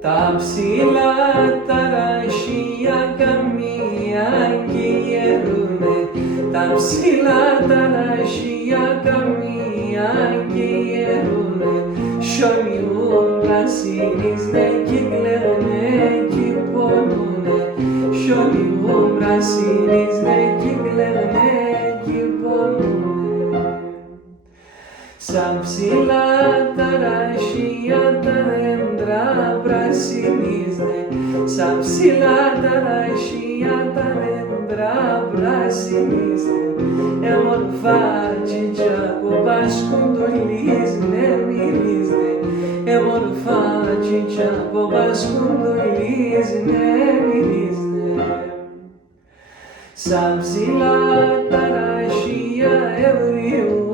Τα ψηλά τα ραχεία καμία γερούνε, τα ψηλά τα ραχεία καμία γερούνε, σιωνιούν πρασίνισνε κι κλαίουνε κι πόνουνε, σιωνιούν πρασίνισνε κι κλαίουνε κι πόνουνε. Σαν ψηλά τα ραχεία τα δέντρα πρασινίζνε, σαν ψηλά τα ραχεία τα δέντρα πρασινίζνε, εμορφά τσιτσάκοβα σκουντολίζνε μυρίζνε, εμορφά τσιτσάκοβα σκουντολίζνε μυρίζνε. Σαν ψηλά τα ραχεία ευριούν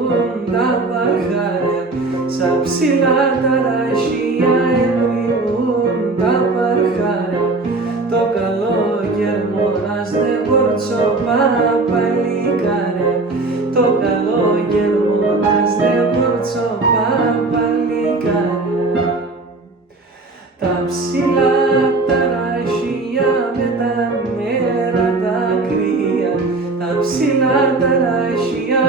τα παρχάρια, σαν ψηλά τα ραχεία ευριούν τα παρχάρια, το καλό γερμόνας δεν κορτσοπά παλικάρια, το καλό γερμόνας δεν κορτσοπά παλικάρια. Τα ψηλά τα ραχεία με τα νερά τα κρύα, τα ψηλά τα ραχεία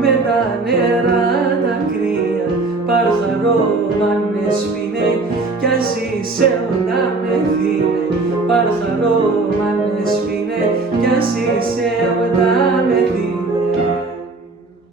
με τα νερά τα κρύα, παρχαρόμανες πίνε κι ας είσαι όντα με δίνε, παρχαρόμανες πίνε κι ας είσαι όντα